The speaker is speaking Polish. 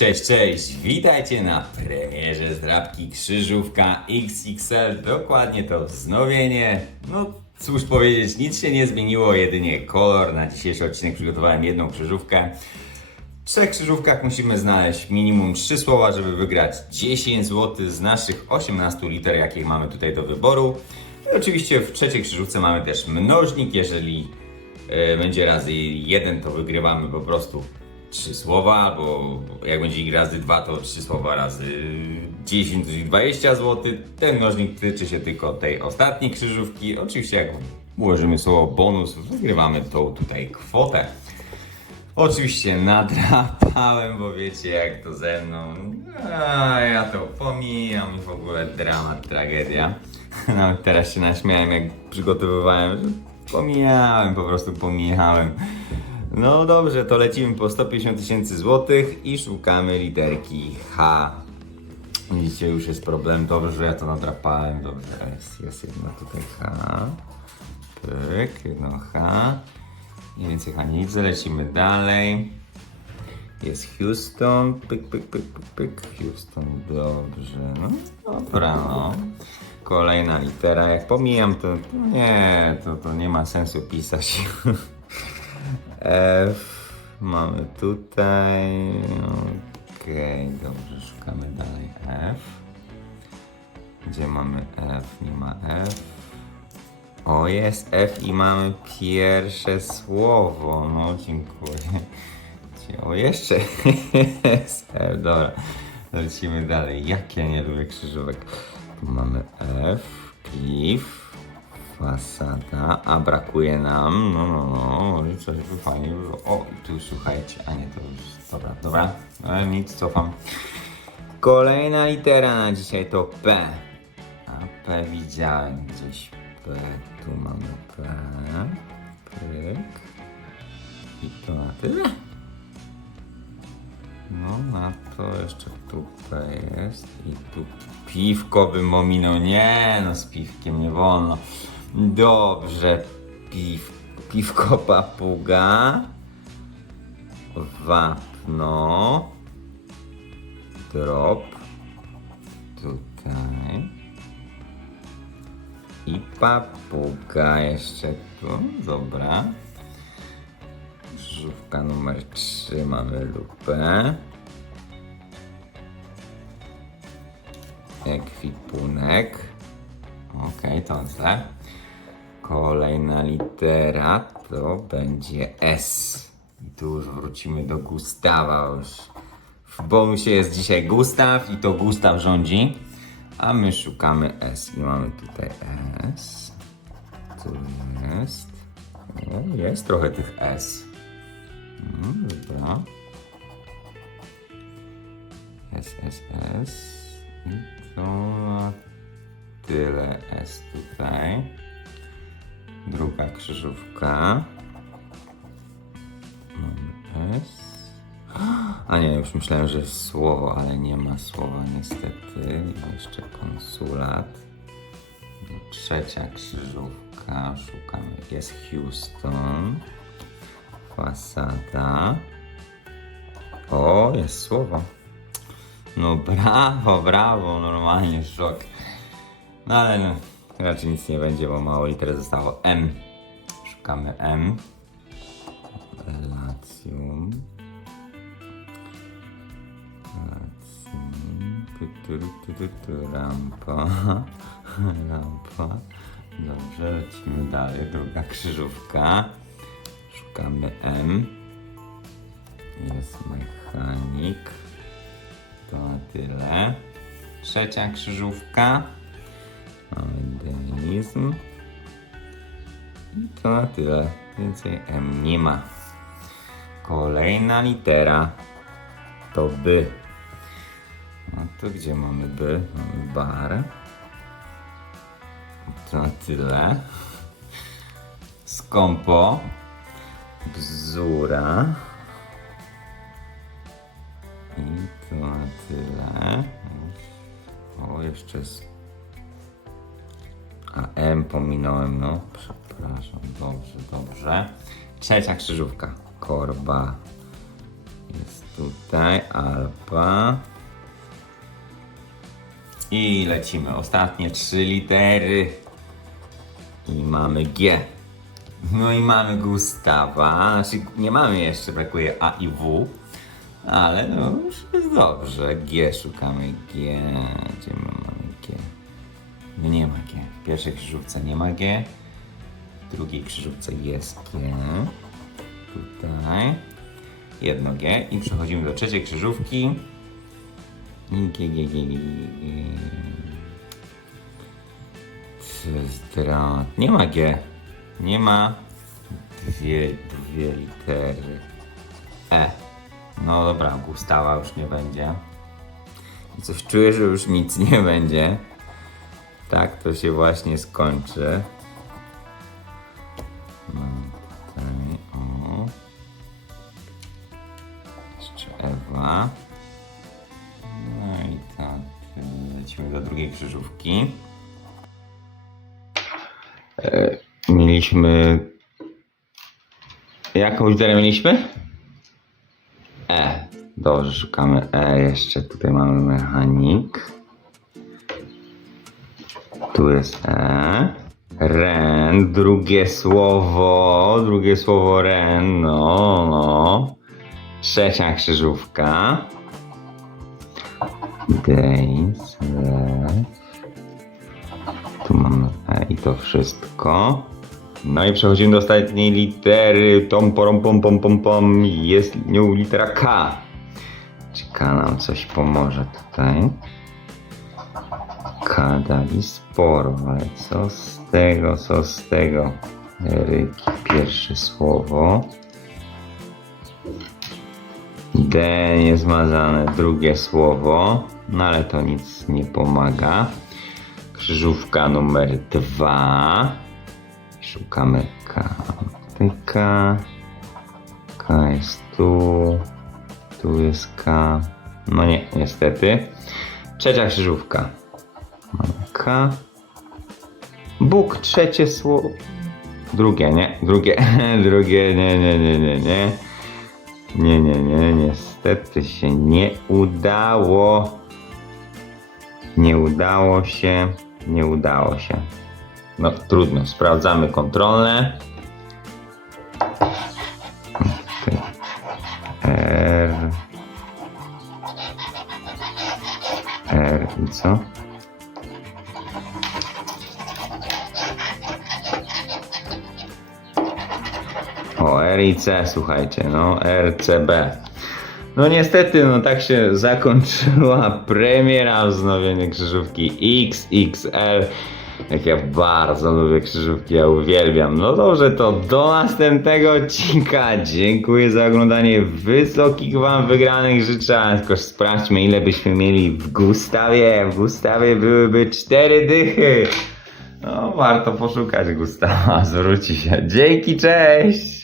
Cześć, cześć, witajcie na premierze zdrabki Krzyżówka XXL. Dokładnie to wznowienie. No cóż powiedzieć, nic się nie zmieniło, jedynie kolor. Na dzisiejszy odcinek przygotowałem jedną krzyżówkę. W trzech krzyżówkach musimy znaleźć minimum 3 słowa, żeby wygrać 10 zł z naszych 18 liter, jakie mamy tutaj do wyboru. I oczywiście w trzeciej krzyżówce mamy też mnożnik, jeżeli e, będzie razy jeden, to wygrywamy po prostu trzy słowa, albo jak będzie ich razy dwa, to trzy słowa razy 10, czyli 20 zł. Ten mnożnik tyczy się tylko tej ostatniej krzyżówki. Oczywiście jak ułożymy słowo bonus, wygrywamy tą tutaj kwotę. Oczywiście nadrapałem, bo wiecie jak to ze mną. A, ja to pomijam i w ogóle dramat, tragedia. Nawet teraz się naśmiałem jak przygotowywałem, że pomijałem, po prostu pomijałem. No dobrze, to lecimy po 150 tysięcy złotych i szukamy literki H. Widzicie, już jest problem. Dobrze, że ja to nadrapałem. Dobrze, jest, jest jedno tutaj H. Pyk, jedno H. Mniej więcej H nie widzę, lecimy dalej. Jest Houston, pyk, pyk, pyk, pyk, pyk, Houston, dobrze, no dobra, no. Kolejna litera, jak pomijam to, nie, to, to nie ma sensu pisać. F mamy tutaj, okej, dobrze, szukamy dalej F. Gdzie mamy F? Nie ma F. O, jest F i mamy pierwsze słowo. No, dziękuję. O, jeszcze jest F. Dobra, lecimy dalej. Jak ja nie lubię krzyżówek. Tu mamy F, cliff, fasada, a brakuje nam, no, no, no, może coś by fajnie było. O, tu słuchajcie, a nie, to już, dobra, dobra, ale nic, cofam. Kolejna litera na dzisiaj to P. A P widziałem gdzieś. P, tu mamy P. Pyk. I to na tyle. No, na to jeszcze tu P jest. I tu piwko bym ominął. Nie, no z piwkiem nie wolno. Dobrze, piw, piwko papuga. Wapno. Drop. Tutaj. I papuga jeszcze tu. Dobra. Żówka numer 3 mamy lupę. Ekwipunek. Okej, to źle. Kolejna litera to będzie S. I tu już wrócimy do Gustawa już. W bonusie jest dzisiaj Gustaw i to Gustaw rządzi. A my szukamy S i mamy tutaj S. Tu jest. O, jest trochę tych S. Mm, dobra. S, S, S. Druga krzyżówka. Mamy S. A nie, już myślałem, że jest słowo, ale nie ma słowa niestety. Jeszcze konsulat. Trzecia krzyżówka. Szukamy. Jest Houston. Fasada. O, jest słowo. No brawo, brawo, normalnie szok. No ale no, raczej nic nie będzie, bo mało liter zostało. M. Szukamy M. Relacjum. Relacjum. Rampa. Rampa. Dobrze, lecimy dalej. Druga krzyżówka. Szukamy M. Jest mechanik. To na tyle. Trzecia krzyżówka. Denizm. I to na tyle. Więcej M nie ma. Kolejna litera to by. No to gdzie mamy by? Mamy bar. To na tyle. Skąpo. Bzura. I to na tyle. O, jeszcze jest. A M pominąłem, no. Dobrze, dobrze. Trzecia krzyżówka. Korba. Jest tutaj Alpa. I lecimy. Ostatnie trzy litery. I mamy G. No i mamy Gustawa. Znaczy nie mamy jeszcze, brakuje A i W. Ale no już jest dobrze. G szukamy. G. Gdzie my mamy G? No nie ma G. W pierwszej krzyżówce nie ma G. Drugiej krzyżówce jest G. Tutaj. Jedno G. I przechodzimy do trzeciej krzyżówki. G, G, G, G. Nie ma G. Nie ma. Dwie, dwie litery. E. No dobra, Gustawa już nie będzie. Coś czuję, że już nic nie będzie. Tak to się właśnie skończy. Lecimy do drugiej krzyżówki. E, mieliśmy... Jaką literę mieliśmy? E. Dobrze, szukamy E. Jeszcze tutaj mamy mechanik. Tu jest E. Ren, drugie słowo, drugie słowo ren, no, no. Trzecia krzyżówka. Days, to wszystko. No i przechodzimy do ostatniej litery. Tom, porom, pom, pom, pom, pom. Jest nią litera K. Czy K nam coś pomoże tutaj? K dali sporo, ale co z tego, co z tego? Ryki, pierwsze słowo. D niezmazane, drugie słowo. No ale to nic nie pomaga. Krzyżówka numer dwa. Szukamy K. Tutaj K. K jest tu. Tu jest K. No nie, niestety. Trzecia krzyżówka. Mamy K. Bóg, trzecie słowo. Drugie, nie? Drugie, drugie, nie, nie, nie, nie, nie. Nie, nie, nie, niestety się nie udało. Nie udało się, nie udało się. No trudno, sprawdzamy kontrolne. R. R i co? O, R i C, słuchajcie, no, RCB. No niestety, no tak się zakończyła premiera wznowienia krzyżówki XXL. Jak ja bardzo lubię krzyżówki, ja uwielbiam. No dobrze, to do następnego odcinka. Dziękuję za oglądanie. Wysokich wam wygranych życzę. Tylko sprawdźmy ile byśmy mieli w Gustawie. W Gustawie byłyby cztery dychy. No warto poszukać Gustawa, zwróci się. Dzięki, cześć!